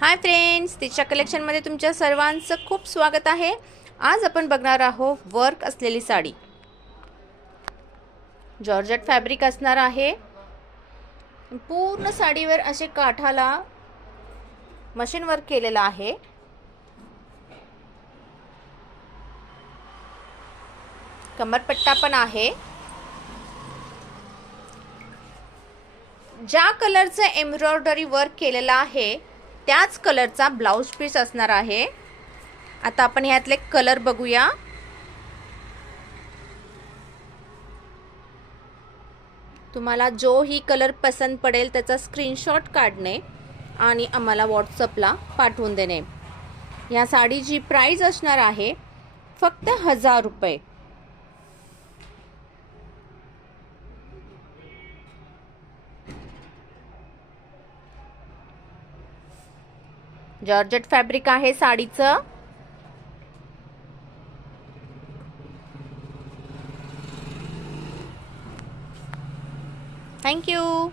Hi friends, तिच्या कलेक्शनमध्ये तुमच्या सर्वांचं खूप स्वागत आहे। आज आपण बघणार आहोत वर्क असलेली साडी। जॉर्जेट फॅब्रिक असणार आहे। पूर्ण साडीवर असे काठाला मशीन वर्क केलेला आहे। कमरपट्टा पण आहे। ज्या कलरचं एम्ब्रॉयडरी वर्क केलेला आहे त्याच कलरचा ब्लाउज पीस असणार आहे। आता आपण ह्यातले कलर बघूया। तुम्हाला जो ही कलर पसंत पडेल त्याचा स्क्रीनशॉट काढणे आणि आम्हाला व्हॉट्सअपला पाठवून देणे। या साडीची प्राइस असणार आहे फक्त 1000 रुपये। जॉर्जेट फॅब्रिक आहे साडीचं। Thank you.